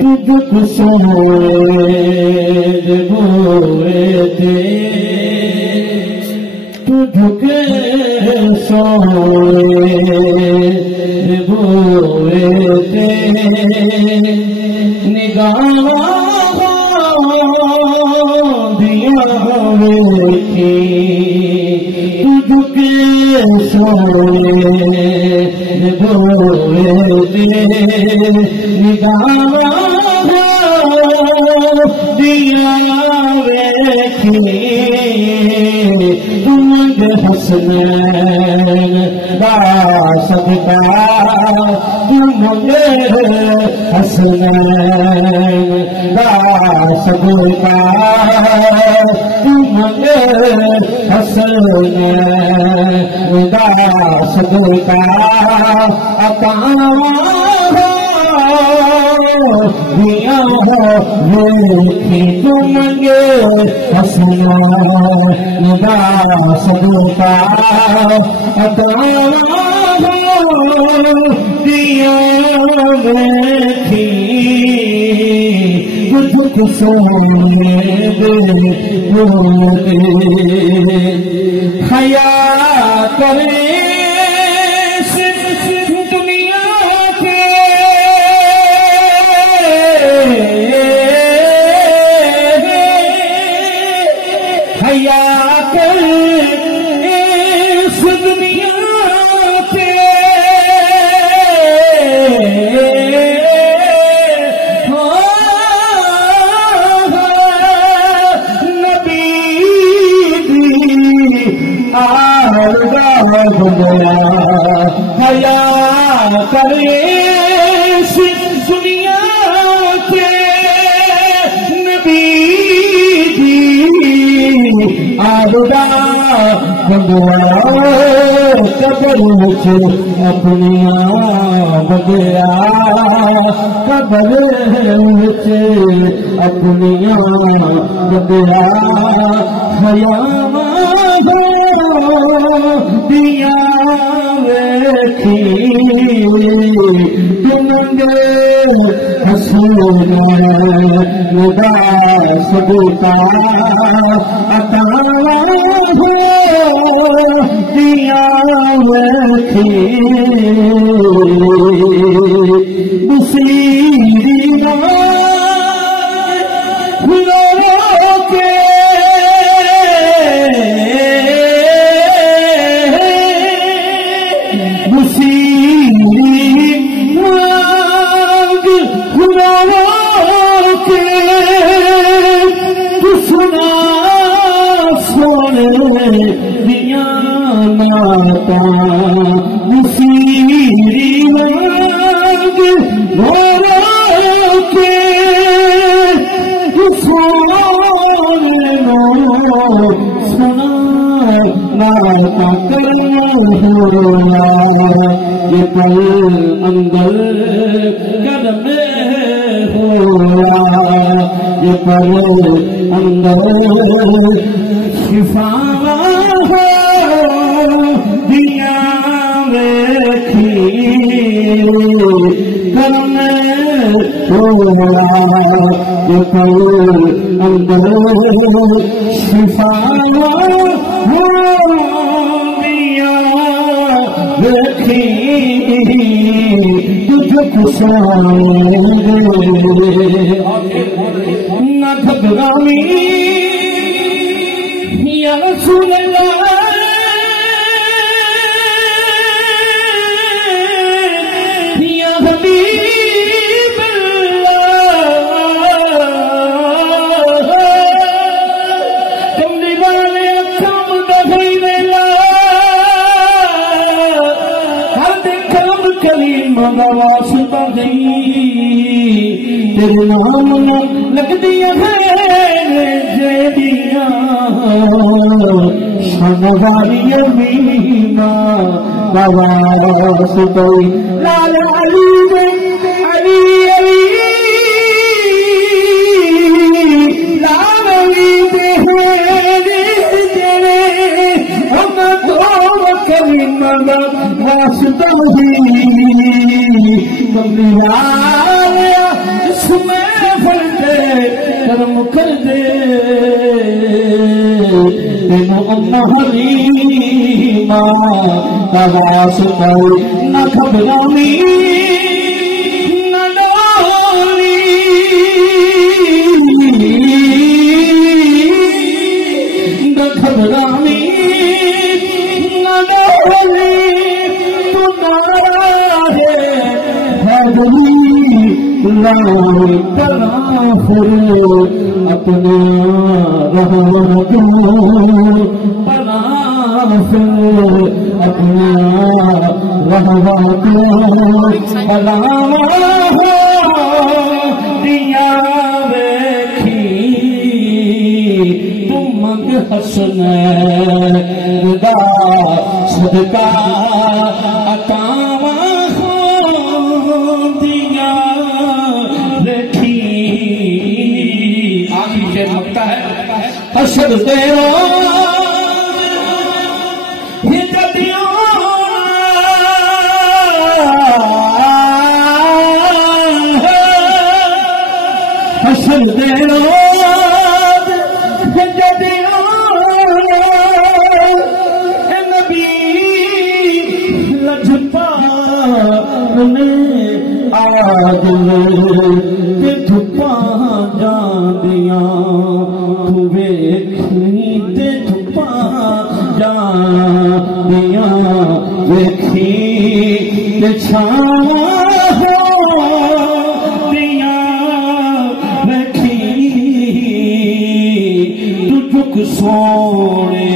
तुझको सोए बोए थे तुझके सोए बोए थे निगाह दिया थी तुझके सोए बोए थे निगाह दिया थी तुम हसनैन बासदका तुम हसनैन बासदका तुम हसनैन बासदका अता दिया देखी तुमगे हसना निदासदका दिया देखी तुझको सोने दे हया करे हया करे दुनिया के नबी दी आबदा कबर अपनिया बगया कबर अपनिया बगया हया दिया देखी तुमगे हसना निदासदका अता दिया देखी मुसीबा दिया नाता मुसीरी वाग के सुना नाता करना हुआ ये पल अंदर कदम हुआ ये पल अंदर शिफा दिया देखी करम थोड़ा ये पल अंदर शिफा दिया देखी तुझको न घबरामी या रसूल अल्लाह या हबीब अल्लाह तुमने वाले कम दफीला हर कम कलीम वासिता गई तेरे नाम लग दिया है शनवारी मीना वासितई लाल अली अली अली लाल अली नगर वास्ता ही कमलिया जिसमें फल दे कर्म कर दे तेनो अम्मा हलीमा का वास्ता न घबरानी न डोली न घबरानी न डोली तू नारा है भगवी लाल करा फिर अपना रहमान को बना फिर अपना रहमान को बना दिया देखी तुम मंग हसन दा सदका अकावा दिया देखी आखिर से लगता है हसद तेरा हसद तेरा आज ते धुप्पा जांदियां तू वेखी ते धुप्पा जांदियां वेखी ते छावां होंदियां वेखी तू झुक सोने